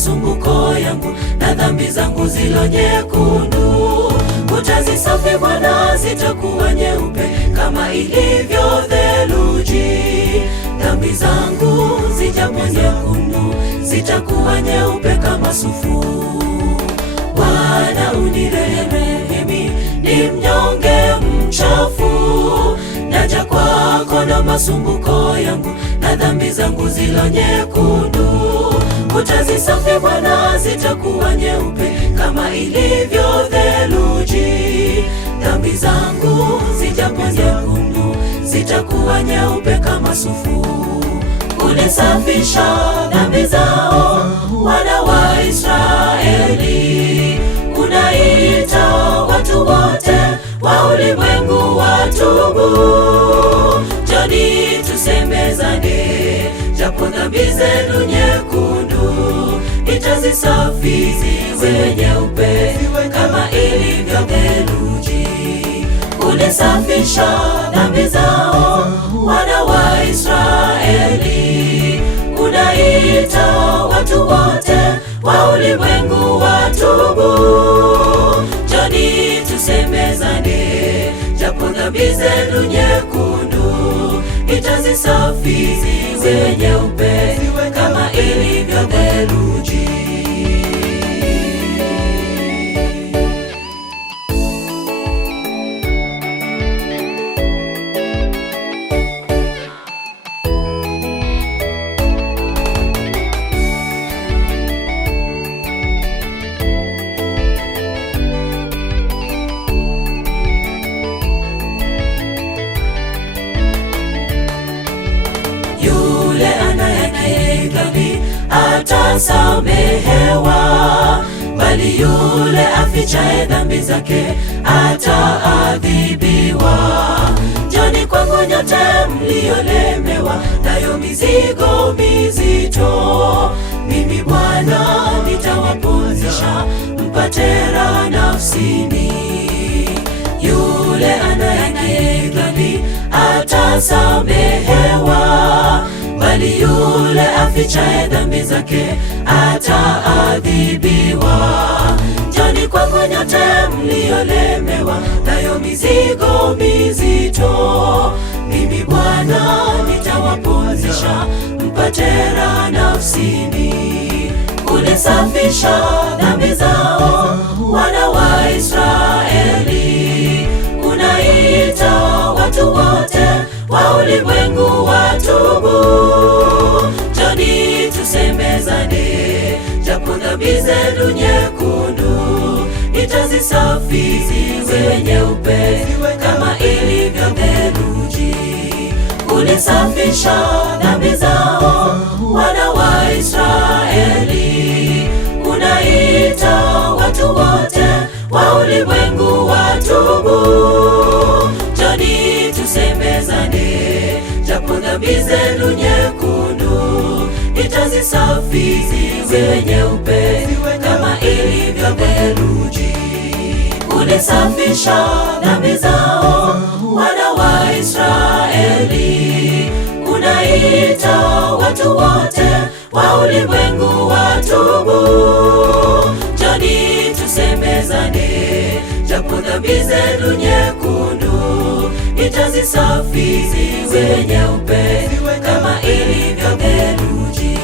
masumbuko yangu na dhambi zangu zilo nyekundu. Utazisafi Bwana, zitakuwa nyeupe kama ilivyo theluji. Dhambi zangu zijapo nyekundu, zitakuwa nyeupe kama sufu. Bwana unirehemu, ni mnyonge mchafu. Naja kwako na masumbuko yangu na dhambi zangu zilo nyekundu. Utazisafi Bwana, zitakuwa nyeupe kama ilivyo theluji. Dhambi zangu zijapo nyekundu, zitakuwa nyeupe kama sufu. Ulisafisha dhambi zao wana wa Israeli. Unaita watu wote wa ulimwengu watubu. Njoni tusemezane, japo dhambi zenu nyekundu, nitazisafi ziwe nyeupe kama ilivyo theluji. Ulisafisha dhambi zao wana wa Israeli. Unaita watu wote wa ulimwengu watubu. Njoni tusemezane, japo dhambi zenu nyekundu, nitazisafi ziwe nyeupe kama ilivyo theluji. Yule anayetii dhambi atasamehewa, bali yule afichaye dhambi zake ataadhibiwa. Njoni kwangu nyote mliolemewa nayo mizigo mizito, mimi Bwana nitawapumzisha, mpate raha nafsini. Yule anayetii dhambi atasamehewa, bali yule afichaye dhambi zake ataadhibiwa. Njoni kwangu nyote mliolemewa nayo mizigo mizito, mimi Bwana nitawapumzisha, mpate raha nafsini. Ulisafisha dhambi zao wana wa Israeli. Unaita watu wote wa ulimwengu watubu. Njoni tusemezane, japo dhambi zenu nyekundu, nitazisafi ziwe nyeupe kama ilivyo theluji. Ulisafisha dhambi zao wana wa Israeli. Unaita watu wote wa ulimwengu watubu. Njoni tusemezane, japo dhambi zenu nyekundu, nitazisafi ziwe nyeupe kama ilivyo theluji. Ulisafisha dhambi zao wana wa Israeli. Unaita watu wote wa ulimwengu watubu. Njoni tusemezane, japo dhambi zenu nyekundu, nitazisafi ziwe nyeupe kama ilivyo theluji.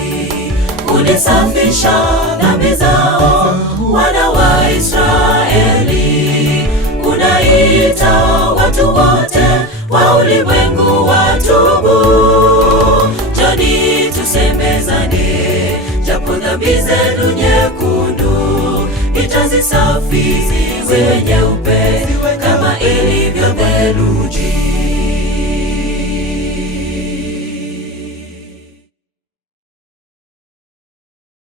Ulisafisha dhambi zao wana wa Israeli. Unaita watu wote wa ulimwengu watubu. Njoni tusemezane, japo dhambi zenu nyekundu, nitazisafi ziwe nyeupe